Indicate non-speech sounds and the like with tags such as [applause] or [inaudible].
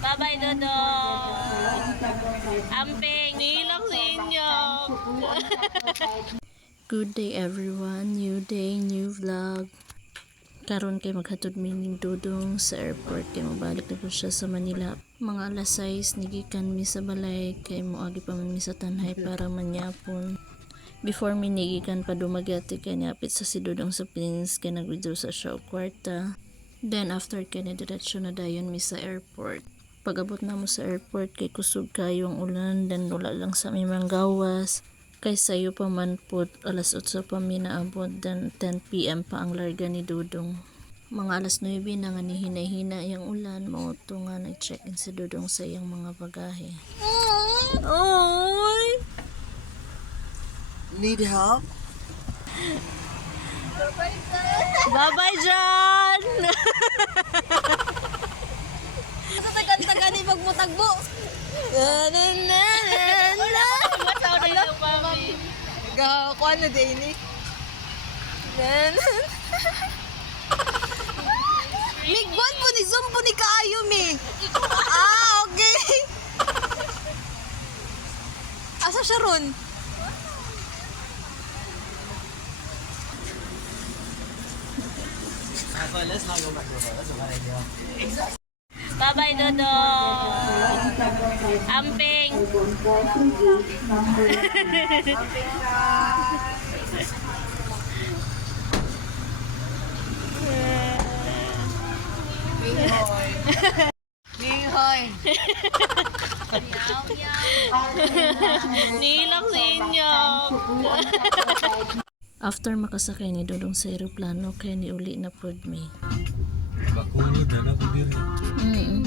Bye-bye, Dodong. Amping, nilang sa inyo. [laughs] Good day everyone. New day, new vlog. Karon kay maghatod mining dudong sa airport kay mabalik na po siya sa Manila. Mga alas 6 nigikan mi sa balay kay moagi pa man mi sa tanhay para manyapon. Before mi nigikan pa dumagyati kay niapit sa si Dudong sa Pins kay nag-withdraw sa siya kwarta. Then after kay na diretso na dayon mi sa airport. Pag-abot na mo sa airport kay kusog kayo ang ulan then wala lang sa aming gawas. Kay sayo pa man po alas 8 pa mi naabot then 10pm pa ang larga ni Dudong. Mga alas 9 na nga ni hinay-hina yung ulan, mauto nga nag-check-in si Dudong sa iyang mga bagahe. Oy! Need help? Bye-bye, John! Sa [laughs] Gakuan na din ni. [laughs] Migwan po ni Zoom po ni Kaayo mi. Ah, okay. Asa siya ron? Bye-bye, Dodong! Amping! Minghoy. Nilang sa inyo! After makasakay ni Dudong sa aeroplano, kaya ni uli na pod me. Bakunod na na po diri. Mm